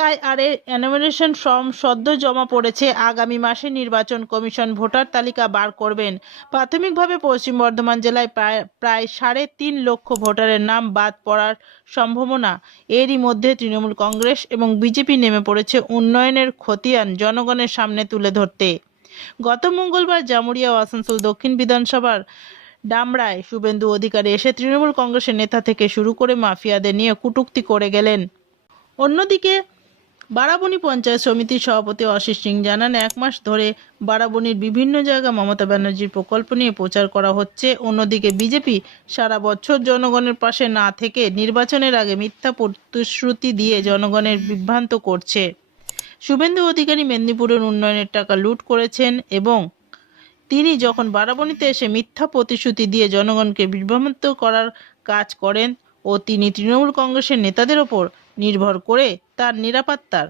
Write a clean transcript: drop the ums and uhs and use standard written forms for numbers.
SIR এর enumeration form সদ্য জমা পড়েছে। আগামী মাসে নির্বাচন কমিশন ভোটার তালিকা বার করবেন। প্রাথমিকভাবে পশ্চিম বর্ধমান জেলায় প্রায় 3.5 লক্ষ ভোটারের নাম বাদ পড়ার সম্ভাবনা। এরই মধ্যে তৃণমূল কংগ্রেস এবং বিজেপি নেমে পড়েছে উন্নয়নের খতিয়ান জনগণের সামনে তুলে ধরতে। গত মঙ্গলবার জামুরিয়া ও আসানসোল দক্ষিণ বিধানসভার ডামরায় শুভেন্দু অধিকারী এসে তৃণমূল কংগ্রেসের নেতা থেকে শুরু করে মাফিয়াদের নিয়ে কটূক্তি করে গেলেন। অন্যদিকে বারাবণী পঞ্চায়েত সমিতির সভাপতি আশিস সিং জানান, 1 মাস ধরে বারাবণীর বিভিন্ন জায়গা মমতা ব্যানার্জির প্রকল্প নিয়ে প্রচার করা হচ্ছে। অন্যদিকে বিজেপি সারা বছর জনগণের পাশে না থেকে নির্বাচনের আগে মিথ্যা প্রতিশ্রুতি দিয়ে জনগণের বিভ্রান্ত করছে। শুভেন্দু অধিকারী মেদিনীপুরের উন্নয়নের টাকা লুট করেছেন এবং তিনি যখন বারাবণীতে এসে মিথ্যা প্রতিশ্রুতি দিয়ে জনগণকে বিভ্রান্ত করার কাজ করেন ও তিনি তৃণমূল কংগ্রেসের নেতাদের ওপর নির্ভর করে তার নিরাপত্তার